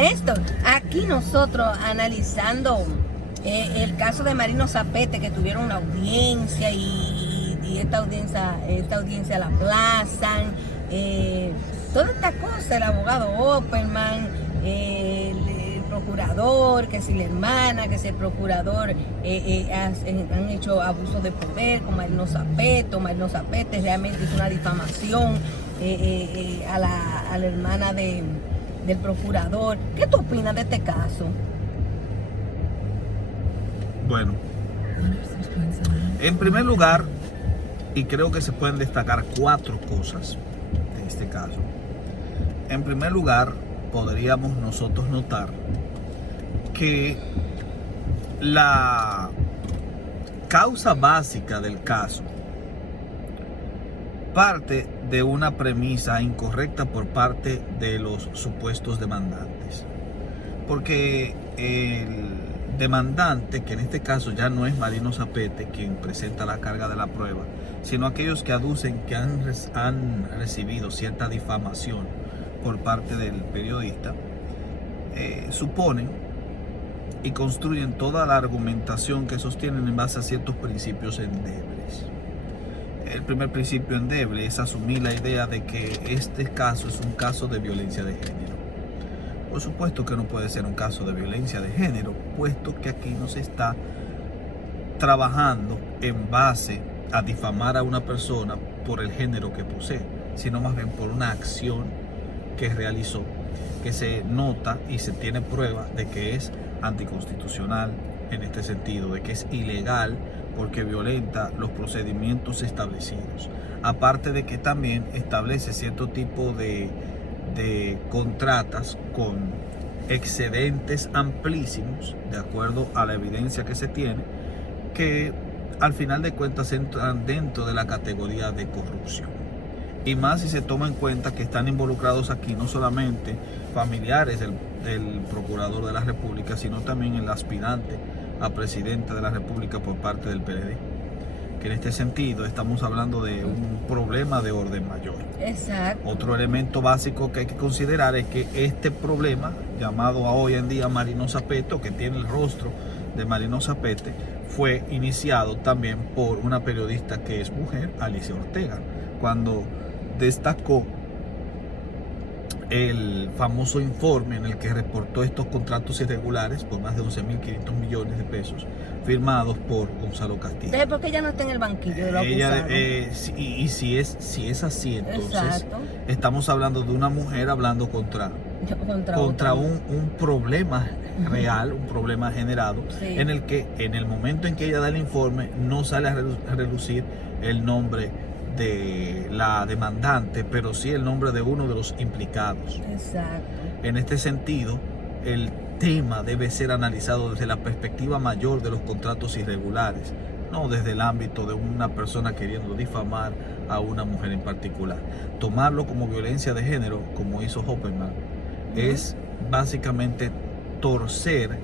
Néstor, aquí nosotros analizando el caso de Marino Zapete, que tuvieron una audiencia y esta audiencia la aplazan, toda esta cosa, el abogado Opperman, el procurador, que si la hermana, que si el procurador han hecho abuso de poder con Marino Zapete realmente hizo una difamación a la hermana del procurador. ¿Qué tú opinas de este caso? Bueno, en primer lugar, y creo que se pueden destacar 4 cosas en este caso. En primer lugar, podríamos nosotros notar que la causa básica del caso parte de una premisa incorrecta por parte de los supuestos demandantes. Porque el demandante, que en este caso ya no es Marino Zapete quien presenta la carga de la prueba, sino aquellos que aducen que han recibido cierta difamación por parte del periodista, suponen y construyen toda la argumentación que sostienen en base a ciertos principios endebles. El primer principio endeble es asumir la idea de que este caso es un caso de violencia de género. Por supuesto que no puede ser un caso de violencia de género, puesto que aquí no se está trabajando en base a difamar a una persona por el género que posee, sino más bien por una acción que realizó, que se nota y se tiene prueba de que es anticonstitucional en este sentido, de que es ilegal porque violenta los procedimientos establecidos. Aparte de que también establece cierto tipo de contratas con excedentes amplísimos, de acuerdo a la evidencia que se tiene, que al final de cuentas entran dentro de la categoría de corrupción. Y más si se toma en cuenta que están involucrados aquí no solamente familiares del Procurador de la República, sino también el aspirante a presidente de la República por parte del PLD. Que en este sentido estamos hablando de un problema de orden mayor. Exacto. Otro elemento básico que hay que considerar es que este problema, llamado a hoy en día Marino Zapete, que tiene el rostro de Marino Zapete, fue iniciado también por una periodista que es mujer, Alicia Ortega, cuando destacó el famoso informe en el que reportó estos contratos irregulares por más de 11.500 millones de pesos firmados por Gonzalo Castillo. Porque ella no está en el banquillo de los acusados. Y si es así, entonces Exacto. estamos hablando de una mujer hablando contra un problema real, un problema generado, sí, en el que en el momento en que ella da el informe no sale a relucir el nombre de la demandante, pero sí el nombre de uno de los implicados. Exacto. En este sentido, el tema debe ser analizado desde la perspectiva mayor de los contratos irregulares, no desde el ámbito de una persona queriendo difamar a una mujer en particular. Tomarlo como violencia de género, como hizo Opperman, es básicamente torcer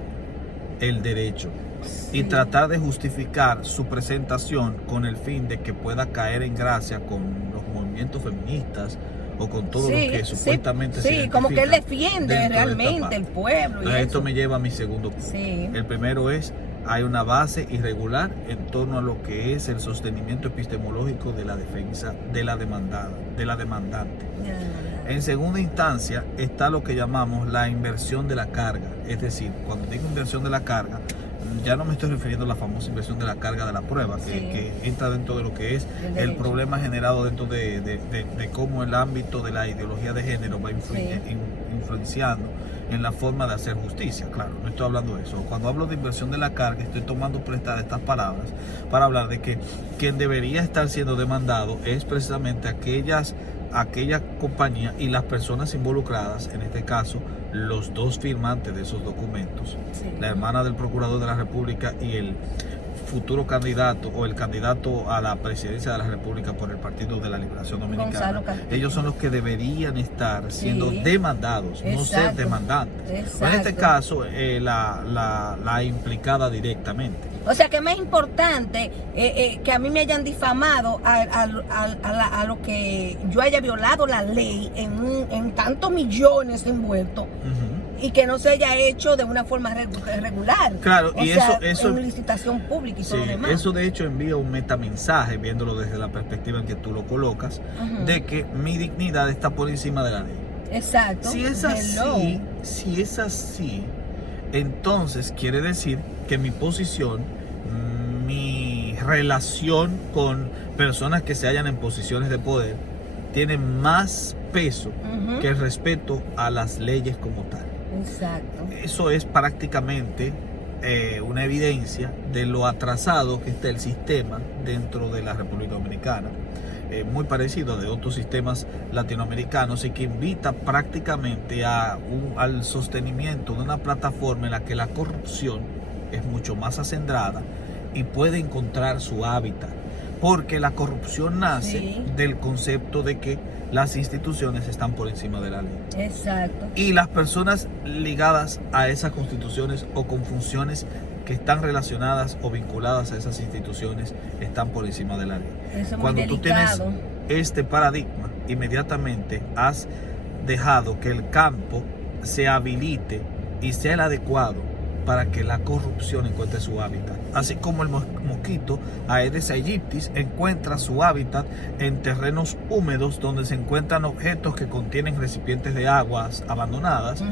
el derecho, sí, y tratar de justificar su presentación con el fin de que pueda caer en gracia con los movimientos feministas o con todo, sí, lo que supuestamente se sí, como que él defiende realmente el pueblo. Entonces, esto me lleva a mi segundo punto. Sí. El primero es: hay una base irregular en torno a lo que es el sostenimiento epistemológico de la defensa de la demandante. En segunda instancia está lo que llamamos la inversión de la carga. Es decir, cuando digo inversión de la carga, ya no me estoy refiriendo a la famosa inversión de la carga de la prueba, sí, que entra dentro de lo que es el problema generado dentro de cómo el ámbito de la ideología de género va influenciando en la forma de hacer justicia. Claro, no estoy hablando de eso. Cuando hablo de inversión de la carga, estoy tomando prestadas estas palabras para hablar de que quien debería estar siendo demandado es precisamente aquella compañía y las personas involucradas, en este caso los dos firmantes de esos documentos, sí, la hermana del Procurador de la República y el futuro candidato o el candidato a la presidencia de la República por el Partido de la Liberación Dominicana. Ellos son los que deberían estar siendo, sí, demandados, exacto, no ser demandantes. En este caso, la implicada directamente. O sea que es más importante que a mí me hayan difamado a lo que yo haya violado la ley en tantos millones envueltos, y que no se haya hecho de una forma regular. Claro, o y sea, eso en licitación pública y sí, todo lo demás. eso de hecho envía un metamensaje, viéndolo desde la perspectiva en que tú lo colocas, de que mi dignidad está por encima de la ley. Exacto. Si es así, entonces quiere decir que mi posición, mi relación con personas que se hallan en posiciones de poder, tiene más peso que el respeto a las leyes como tal. Exacto. Eso es prácticamente una evidencia de lo atrasado que está el sistema dentro de la República Dominicana. Muy parecido de otros sistemas latinoamericanos y que invita prácticamente al sostenimiento de una plataforma en la que la corrupción es mucho más acendrada y puede encontrar su hábitat, porque la corrupción nace del concepto de que las instituciones están por encima de la ley. Exacto. Y las personas ligadas a esas constituciones o con funciones que están relacionadas o vinculadas a esas instituciones están por encima de la ley. Eso es Cuando muy tú tienes delicado. este paradigma, inmediatamente has dejado que el campo se habilite y sea el adecuado para que la corrupción encuentre su hábitat. Así como el mosquito Aedes aegypti encuentra su hábitat en terrenos húmedos donde se encuentran objetos que contienen recipientes de aguas abandonadas,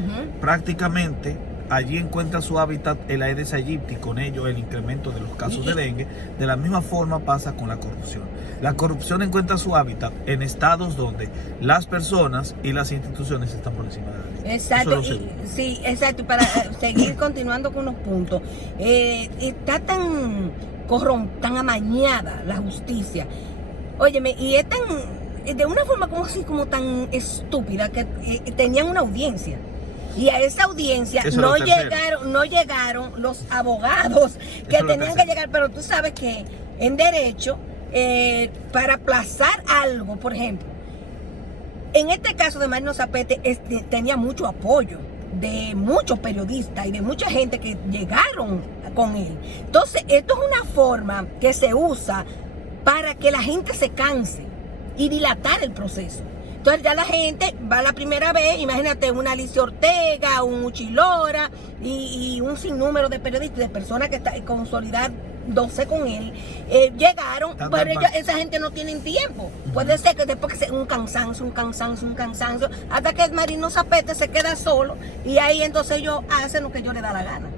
prácticamente allí encuentra su hábitat el Aedes aegypti, con ello el incremento de los casos de dengue. De la misma forma pasa con la corrupción. La corrupción encuentra su hábitat en estados donde las personas y las instituciones están por encima de la ley. Exacto, sí, exacto. Y para seguir continuando con los puntos, está tan amañada la justicia. Óyeme, y es de una forma como tan estúpida que tenían una audiencia. Y a esa audiencia no llegaron los abogados que tenían que llegar. Pero tú sabes que en derecho, para aplazar algo, por ejemplo, en este caso de Marino Zapete, tenía mucho apoyo de muchos periodistas y de mucha gente que llegaron con él. Entonces, esto es una forma que se usa para que la gente se canse y dilatar el proceso. Entonces ya la gente va la primera vez, imagínate una Alicia Ortega, un Uchilora y un sinnúmero de periodistas, de personas que están consolidándose con él, llegaron, pero esa gente no tiene tiempo. Puede ser que después que un cansancio, hasta que el Marino Zapete se queda solo y ahí entonces ellos hacen lo que yo le da la gana.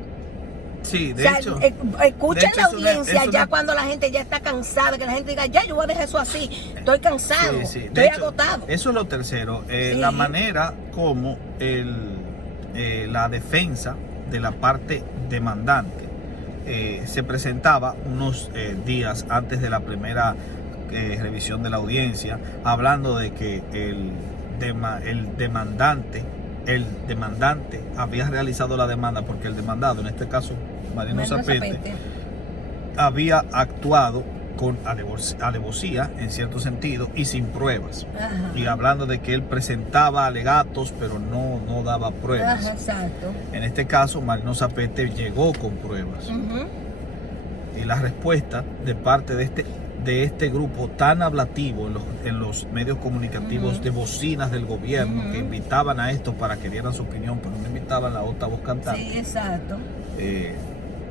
Sí, de hecho, escuchen la audiencia cuando la gente ya está cansada, que la gente diga, ya, yo voy a dejar eso así, estoy cansado, estoy agotado. Eso es lo tercero, la manera como la defensa de la parte demandante se presentaba unos días antes de la primera revisión de la audiencia, hablando de que el demandante había realizado la demanda porque el demandado, en este caso Marino Zapete, había actuado con alevosía en cierto sentido y sin pruebas. Y hablando de que él presentaba alegatos pero no daba pruebas. Exacto. En este caso Marino Zapete llegó con pruebas. Y la respuesta de parte de este grupo tan hablativo en los medios comunicativos, de bocinas del gobierno, que invitaban a esto para que dieran su opinión, pero no invitaban a la otra voz cantante. Sí, exacto.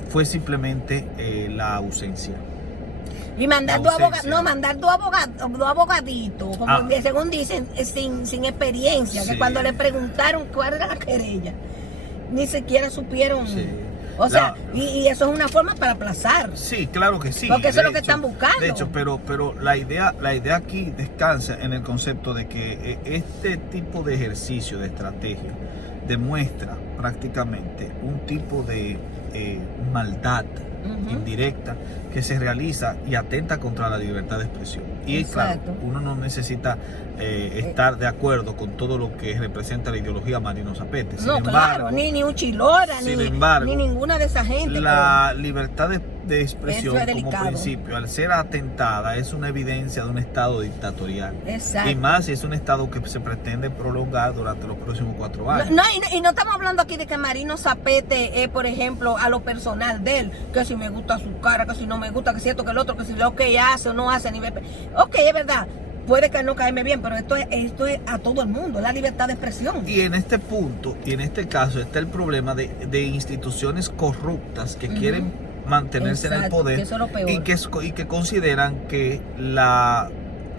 Fue simplemente la ausencia. Y mandar dos abogaditos, como según dicen, sin experiencia, que cuando le preguntaron cuál era la querella, ni siquiera supieron. O sea, y eso es una forma para aplazar. Sí, claro que sí. Porque eso es lo que están buscando. De hecho, pero la idea aquí descansa en el concepto de que este tipo de ejercicio, de estrategia, demuestra prácticamente un tipo de maldad indirecta que se realiza y atenta contra la libertad de expresión. Y claro, uno no necesita estar de acuerdo con todo lo que representa la ideología Marino Zapete. Sin embargo, claro, ni Uchilora, ni ninguna de esa gente. La libertad de expresión como principio, al ser atentada, es una evidencia de un estado dictatorial. Exacto. Y más si es un estado que se pretende prolongar durante los próximos 4 años. Y no estamos hablando aquí de que Marino Zapete es, por ejemplo, a lo personal de él, que si me gusta su cara, que si no me gusta, que si esto, que el otro, que si lo que hace o no hace a nivel... Ok, es verdad. puede que no caerme bien, pero esto es a todo el mundo, la libertad de expresión. Y en este punto, y en este caso, está el problema de instituciones corruptas que quieren mantenerse en el poder, que eso es lo peor. y que consideran que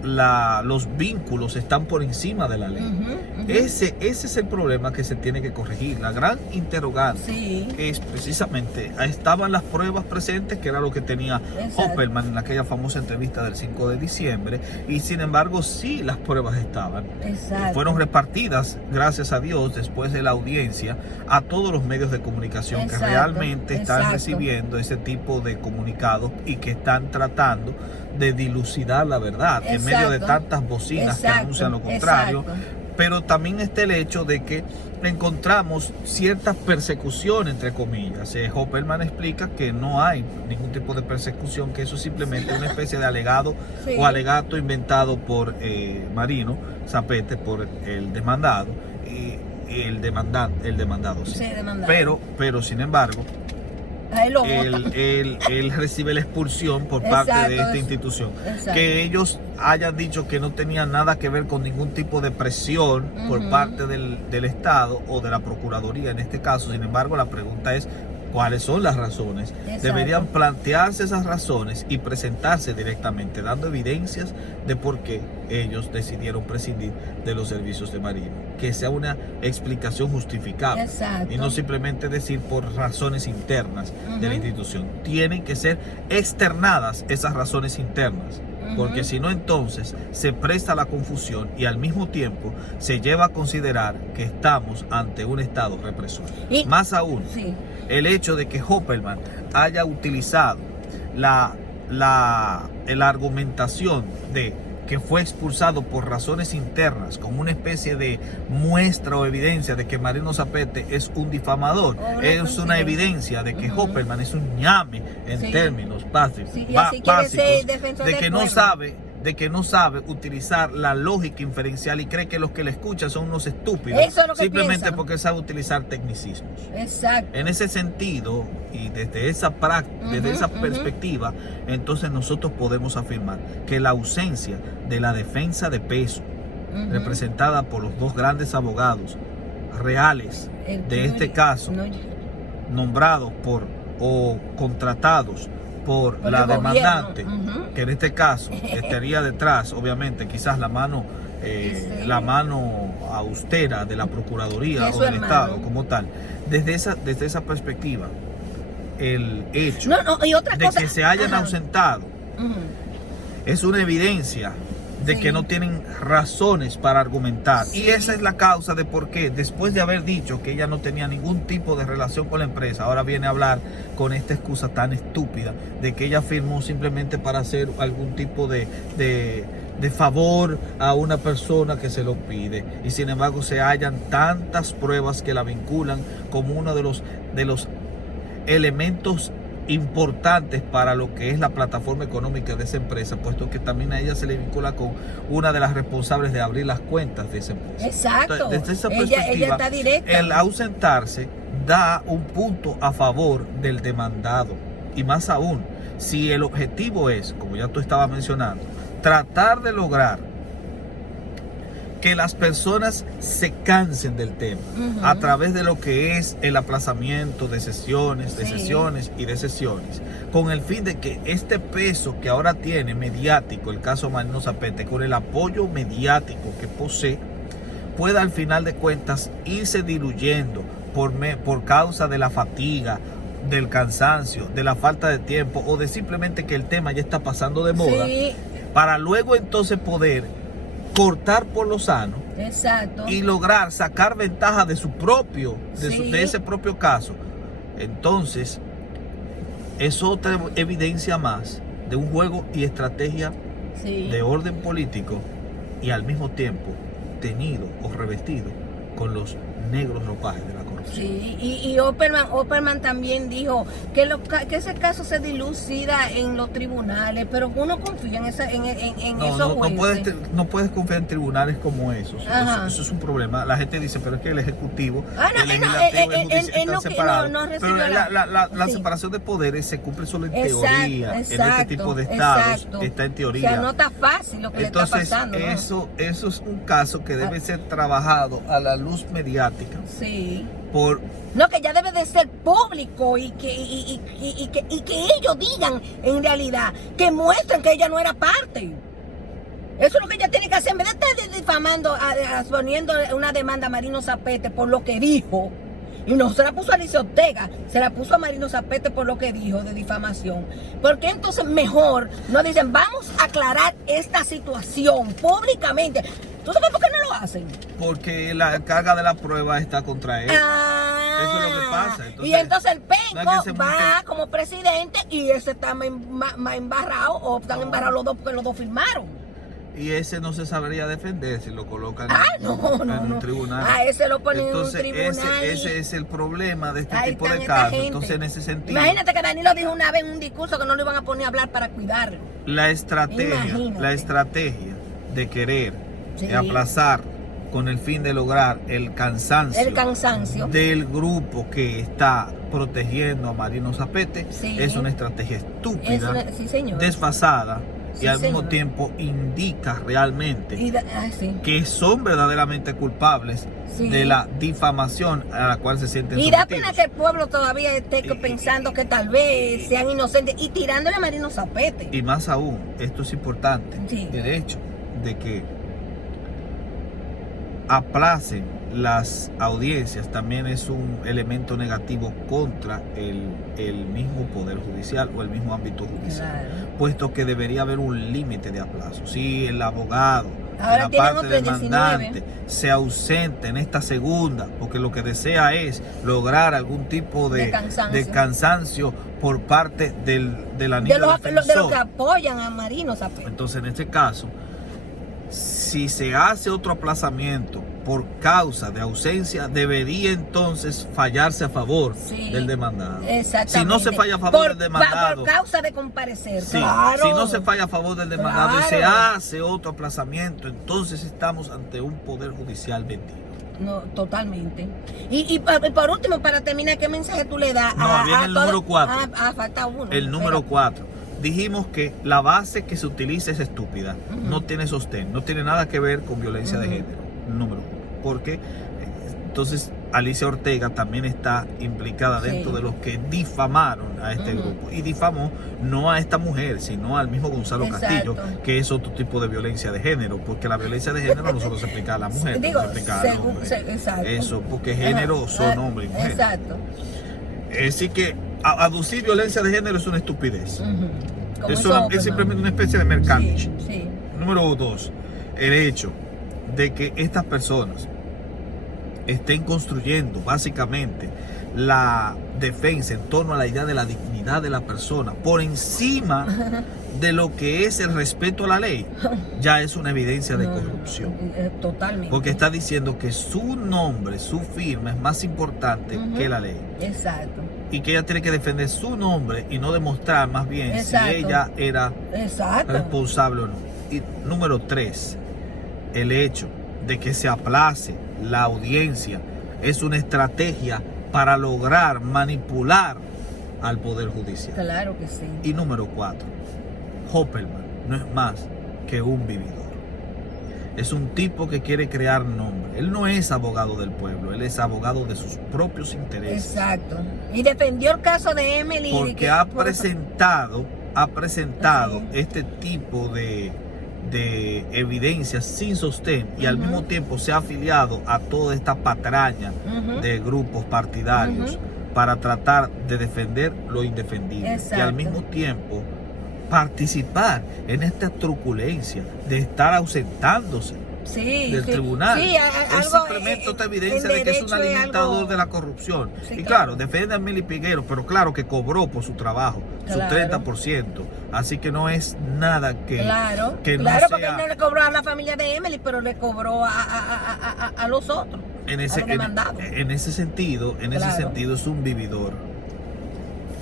los vínculos están por encima de la ley. Ese es el problema que se tiene que corregir. La gran interrogante es precisamente, estaban las pruebas presentes, que era lo que tenía Hoppelman en aquella famosa entrevista del 5 de diciembre, y sin embargo sí, las pruebas estaban. Fueron repartidas, gracias a Dios, después de la audiencia, a todos los medios de comunicación que realmente están recibiendo ese tipo de comunicados y que están tratando de dilucidar la verdad en medio de tantas bocinas que anuncian lo contrario. Pero también está el hecho de que encontramos cierta persecución, entre comillas. Hoppelman explica que no hay ningún tipo de persecución, que eso es simplemente una especie de alegado o alegato inventado por Marino Zapete, por el demandado, y el demandado. Pero sin embargo, él recibe la expulsión por parte de esta institución. Que ellos hayan dicho que no tenían nada que ver con ningún tipo de presión por parte del Estado o de la Procuraduría en este caso. Sin embargo, la pregunta es: ¿cuáles son las razones? Deberían plantearse esas razones y presentarse directamente, dando evidencias de por qué ellos decidieron prescindir de los servicios de Marino. Que sea una explicación justificable. Y no simplemente decir por razones internas de la institución. Tienen que ser externadas esas razones internas. Porque si no, entonces se presta la confusión y al mismo tiempo se lleva a considerar que estamos ante un Estado represor. Más aún, el hecho de que Hoppelman haya utilizado la argumentación de que fue expulsado por razones internas como una especie de muestra o evidencia de que Marino Zapete es un difamador, es una evidencia de que Hoppelman es un ñame en términos básicos, de que no sabe utilizar la lógica inferencial y cree que los que le escuchan son unos estúpidos, simplemente porque sabe utilizar tecnicismos. En ese sentido y desde esa perspectiva, entonces nosotros podemos afirmar que la ausencia de la defensa de peso representada por los dos grandes abogados reales de este caso, nombrados o contratados por la demandante, que en este caso estaría detrás, obviamente, quizás la mano austera de la Procuraduría o del Estado como tal. Desde esa perspectiva, el hecho de que se hayan ausentado es una evidencia de que no tienen razones para argumentar. Y esa es la causa de por qué, después de haber dicho que ella no tenía ningún tipo de relación con la empresa, ahora viene a hablar con esta excusa tan estúpida de que ella firmó simplemente para hacer algún tipo de favor a una persona que se lo pide. Y sin embargo se hallan tantas pruebas que la vinculan como uno de los elementos importantes para lo que es la plataforma económica de esa empresa, puesto que también a ella se le vincula con una de las responsables de abrir las cuentas de esa empresa. Entonces, desde esa perspectiva, ella está directa. El ausentarse da un punto a favor del demandado, y más aún si el objetivo es, como ya tú estabas mencionando, tratar de lograr que las personas se cansen del tema a través de lo que es el aplazamiento de sesiones, con el fin de que este peso que ahora tiene mediático el caso Marino Zapete, con el apoyo mediático que posee, pueda al final de cuentas irse diluyendo por causa de la fatiga, del cansancio, de la falta de tiempo, o de simplemente que el tema ya está pasando de moda, para luego entonces poder cortar por lo sano y lograr sacar ventaja de de ese propio caso. Entonces es otra evidencia más de un juego y estrategia de orden político, y al mismo tiempo teñido o revestido con los negros ropajes de la corrupción. Sí, y Opperman también dijo que ese caso se dilucida en los tribunales, pero uno confía en esos jueces. No puedes confiar en tribunales como esos. Eso es un problema. La gente dice, pero es que el Ejecutivo, el Legislativo y el Judicial están separados. Pero la separación de poderes se cumple solo en teoría. En este tipo de estados está en teoría. O sea, no está fácil lo que le está pasando. Eso es un caso que debe ser trabajado a la luz mediática. Sí. No, que ya debe de ser público y que ellos digan en realidad, que muestren que ella no era parte. Eso es lo que ella tiene que hacer. En vez de estar difamando, poniendo una demanda a Marino Zapete por lo que dijo, y no se la puso a Alicia Ortega, se la puso a Marino Zapete por lo que dijo de difamación. Porque entonces mejor nos dicen, vamos a aclarar esta situación públicamente. ¿Tú sabes por qué no lo hacen? Porque la carga de la prueba está contra él. Eso es lo que pasa. Y entonces el Penco va como presidente y ese está más embarrado, o están embarrados los dos porque los dos firmaron. Y ese no se sabría defender si lo colocan en un tribunal. Ese lo ponen en un tribunal. Ese es el problema de este tipo de casos. Entonces, en ese sentido, imagínate que Danilo dijo una vez en un discurso que no lo iban a poner a hablar para cuidarlo. La estrategia de querer aplazar con el fin de lograr el cansancio del grupo que está protegiendo a Marino Zapete es una estrategia estúpida, desfasada. Y al mismo tiempo indica realmente que son verdaderamente culpables de la difamación a la cual se sienten sometidos. Y da pena que el pueblo todavía esté pensando que tal vez sean inocentes y tirándole a Marino Zapete. Y más aún, esto es importante, el hecho de que aplacen las audiencias también es un elemento negativo contra el mismo Poder Judicial o el mismo ámbito judicial, puesto que debería haber un límite de aplazo. Si el abogado, la parte demandante, se ausenta en esta segunda, porque lo que desea es lograr algún tipo de cansancio por parte del anillo defensor, de los que apoyan a Marino Zapete. Entonces, en este caso, si se hace otro aplazamiento por causa de ausencia, debería entonces fallarse a favor del demandado. Exactamente. Si no se falla a favor del demandado, por causa de comparecer. Si no se falla a favor del demandado y se hace otro aplazamiento, entonces estamos ante un poder judicial vendido. No, totalmente. Y por último, para terminar, ¿qué mensaje tú le das viene el número 4. Falta uno. El número 4. Dijimos que la base que se utiliza es estúpida, no tiene sostén, no tiene nada que ver con violencia de género. Número 1. Porque entonces Alicia Ortega también está implicada dentro de los que difamaron a este grupo. Y difamó no a esta mujer, sino al mismo Gonzalo Castillo, que es otro tipo de violencia de género. Porque la violencia de género no solo se aplica a la mujer, no se aplica al hombre. Eso, porque género son hombre y mujer. Exacto. Así que aducir violencia de género es una estupidez. Eso es simplemente una especie de mercantil. Número 2, el hecho de que estas personas estén construyendo básicamente la defensa en torno a la idea de la dignidad de la persona por encima de lo que es el respeto a la ley, ya es una evidencia de corrupción. Totalmente. Porque está diciendo que su nombre, su firma es más importante que la ley. Exacto. Y que ella tiene que defender su nombre y no demostrar más bien si ella era responsable o no. Y número 3, el hecho de que se aplace la audiencia es una estrategia para lograr manipular al Poder Judicial. Claro que sí. Y número 4, Opperman no es más que un vividor. Es un tipo que quiere crear nombre. Él no es abogado del pueblo, él es abogado de sus propios intereses. Exacto. Y defendió el caso de Emily. Porque ha presentado este tipo de evidencias sin sostén y al mismo tiempo se ha afiliado a toda esta patraña de grupos partidarios para tratar de defender lo indefendible. Y al mismo tiempo participar en esta truculencia de estar ausentándose del tribunal. Es simplemente otra evidencia de que es un alimentador de la corrupción. Y claro, defiende a Emily Piguero, pero claro que cobró por su trabajo su 30%. Así que no es nada que porque no le cobró a la familia de Emily, pero le cobró a los otros. en a los demandados. en ese sentido es un vividor.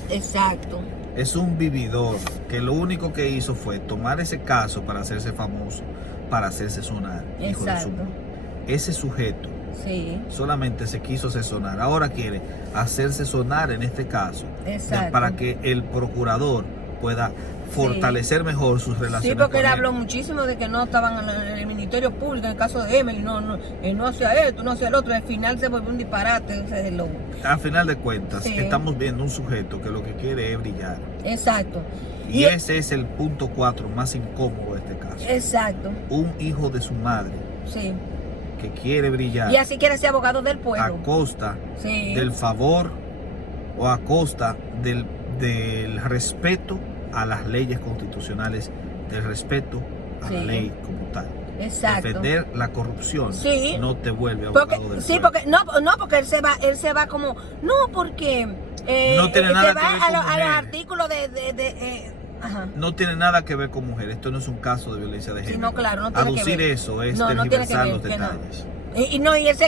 Exacto. Es un vividor que lo único que hizo fue tomar ese caso para hacerse famoso, para hacerse sonar. Hijo de su- Exacto. Ese sujeto Sí. solamente se quiso hacer sonar. Ahora quiere hacerse sonar en este caso, Exacto. para que el procurador pueda fortalecer mejor sus relaciones. Sí, porque con él él. habló muchísimo de que no estaban en el Ministerio Público, en el caso de Emily, él no hacía esto, no hacía el otro, y al final se volvió un disparate ese lobo. A final de cuentas, Sí. estamos viendo un sujeto que lo que quiere es brillar. Exacto. Y ese es el punto 4 más incómodo de este caso. Exacto, Un hijo de su madre sí. que quiere brillar Y así quiere ser abogado del a pueblo. costa Sí. del favor o a costa del respeto a las leyes constitucionales, del respeto a la Sí. ley como tal. Exacto. Defender la corrupción Sí. no te vuelve abogado Porque, del sí, pueblo. porque porque él se va como, no, porque No tiene nada se que va ver a, con a los mujeres. artículos ajá. No tiene nada que ver con mujeres. Esto no es un caso de violencia de Sí, género. no, claro, no tiene que Aducir ver. eso es No, no tiene que tergiversar ver, los que no. detalles.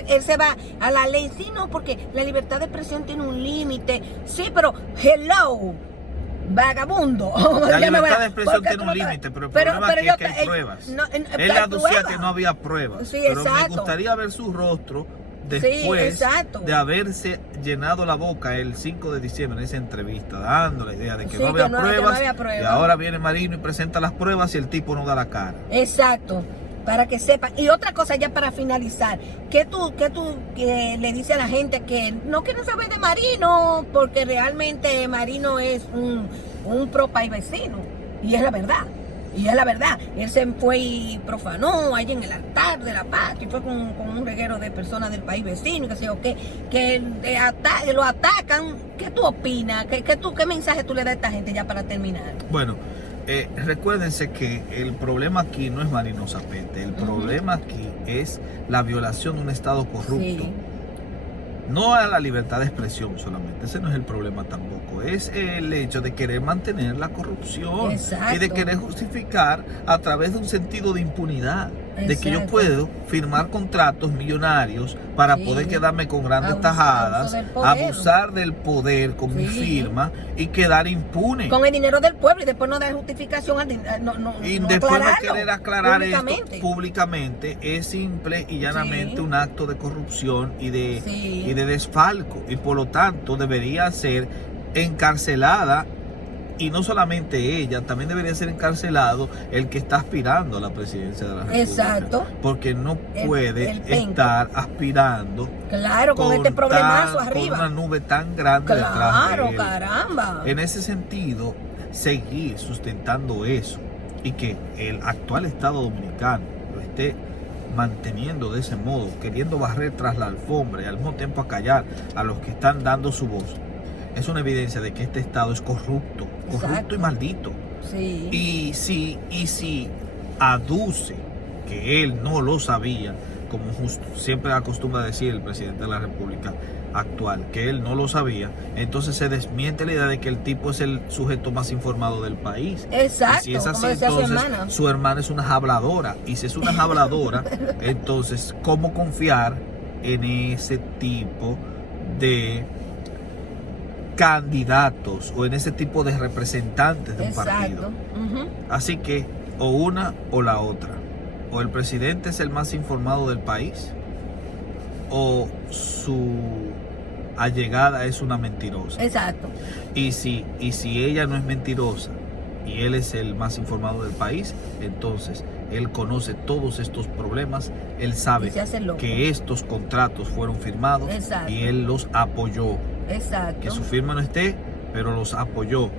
Y él se va a la ley, sí, no, porque la libertad de expresión tiene un límite. Sí, pero hello, vagabundo. La Ya me voy a- libertad de expresión porque tiene tú un no te- límite, pero el problema aquí yo es que hay él- pruebas. no, Él hay aducía pruebas. que no había pruebas, Sí, pero me exacto. gustaría ver su rostro después exacto. de haberse llenado la boca el 5 de diciembre en esa entrevista, dando la idea de que Sí, no había que no pruebas, había y pruebas. ahora viene Marino y presenta las pruebas y el tipo no da la cara. Exacto, para que sepan. Y otra cosa ya para finalizar, que tú le dices a la gente que no quieren saber de Marino, porque realmente Marino es un pro país vecino, y es la verdad. Y es la verdad, él se fue y profanó allí en el altar de la paz, y fue con un reguero de personas del país vecino, y que sé yo, que lo atacan. ¿Qué tú opinas? ¿Qué mensaje tú le das a esta gente ya para terminar? Bueno, recuérdense que el problema aquí no es Marino Zapete, el problema aquí es la violación de un Estado corrupto. Sí. No a la libertad de expresión solamente, ese no es el problema tampoco, es el hecho de querer mantener la corrupción. Exacto. Y de querer justificar a través de un sentido de impunidad, de que yo Exacto. puedo firmar contratos millonarios para Sí. poder quedarme con grandes Abuso tajadas, del poder. abusar del poder con mi Sí. firma y quedar impune. Con el dinero del pueblo y después no dar justificación al dinero. Y no después de aclararlo querer aclarar públicamente. esto públicamente, es simple y llanamente Sí. un acto de corrupción y de, Sí. y de desfalco. Y por lo tanto debería ser encarcelada. Y no solamente ella, también debería ser encarcelado el que está aspirando a la presidencia de la República. Exacto. Porque no puede el penco. estar aspirando Claro, con este problemazo con arriba. una nube tan grande detrás de Claro, él. caramba. En ese sentido, seguir sustentando eso y que el actual Estado dominicano lo esté manteniendo de ese modo, queriendo barrer tras la alfombra y al mismo tiempo acallar a los que están dando su voz, es una evidencia de que este Estado es corrupto Exacto. y maldito. Sí. Y si aduce que él no lo sabía, como justo siempre acostumbra decir el presidente de la República actual, que él no lo sabía, entonces se desmiente la idea de que el tipo es el sujeto más informado del país. Exacto, Y si es así, como decía su entonces hermana. su hermana es una habladora. Y si es una habladora, entonces, ¿cómo confiar en ese tipo de candidatos o en ese tipo de representantes de un partido? Exacto. Ujú. Así que o una o la otra. O el presidente es el más informado del país, o su allegada es una mentirosa. Exacto. Y si ella no es mentirosa y él es el más informado del país, entonces él conoce todos estos problemas, él sabe Y se hace loco. que estos contratos fueron firmados. Exacto. Y él los apoyó. Exacto. Que su firma no esté, pero los apoyó,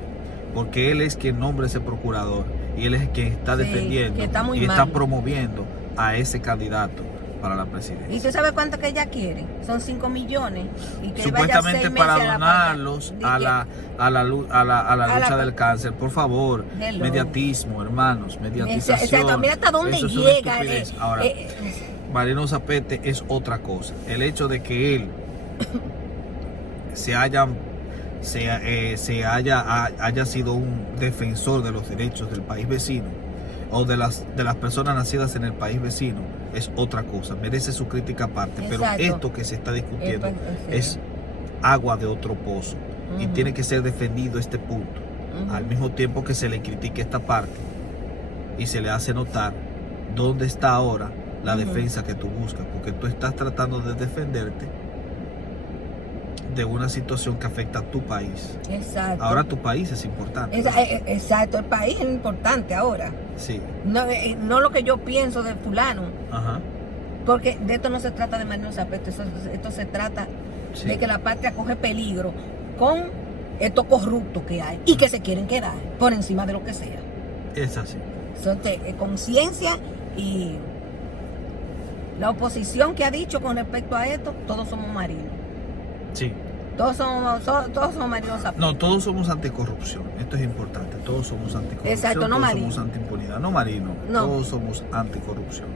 porque él es quien nombra ese procurador y él es quien está Sí, defendiendo que está muy y está mal. promoviendo a ese candidato para la presidencia. ¿Y tú sabes cuánto que ella quiere? Son 5 millones. Y que Supuestamente vaya 6 para meses a la donarlos pantalla. a la lucha la- del cáncer. Por favor, Hello. mediatismo, hermanos, mediatización. Exacto, mira hasta dónde Eso es una llega. estupidez. Ahora, Marino Zapete es otra cosa. El hecho de que él haya sido un defensor de los derechos del país vecino o de las personas nacidas en el país vecino es otra cosa, merece su crítica aparte. Pero Exacto. esto que se está discutiendo Sí. es agua de otro pozo y Ujú. tiene que ser defendido este punto, Ujú. al mismo tiempo que se le critique esta parte y se le hace notar dónde está ahora la Ujú. defensa que tú buscas, porque tú estás tratando de defenderte de una situación que afecta a tu país. Exacto. Ahora tu país es importante. Exacto, el país es importante ahora. Sí. No lo que yo pienso de fulano, Ajá. porque de esto no se trata de Marino Zapete, esto se trata Sí. de que la patria coge peligro con estos corruptos que hay y que se quieren quedar por encima de lo que sea. Es así. Son conciencia y la oposición que ha dicho con respecto a esto, todos somos marinos. Sí. Todos somos marinos Zapete. No, todos somos anticorrupción. Esto es importante. Todos somos anticorrupción. Exacto, no todos marino. somos antiimpunidad. No marino. No. Todos somos anticorrupción.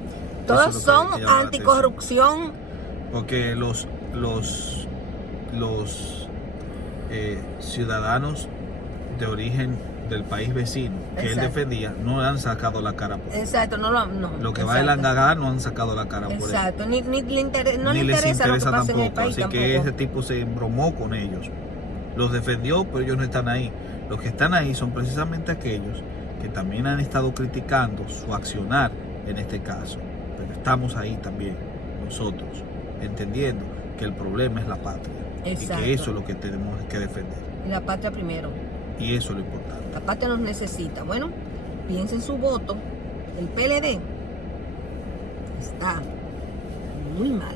Todos Eso es lo que somos llama la anticorrupción. atención. Porque los ciudadanos de origen del país vecino que él Exacto. defendía no han sacado la cara por él. Exacto, no. Lo que va el Angagá no han sacado la cara por él. Exacto, ni le Ni interesa les lo que interesa pasa en el tampoco. país Así tampoco. que ese tipo se embromó con ellos. Los defendió, pero ellos no están ahí. Los que están ahí son precisamente aquellos que también han estado criticando su accionar en este caso. Pero estamos ahí también, nosotros, entendiendo que el problema es la patria. Exacto. Y que eso es lo que tenemos que defender. Y la patria primero. Y eso es lo importante. La patria nos necesita. Bueno, piensen su voto. El PLD está muy mal.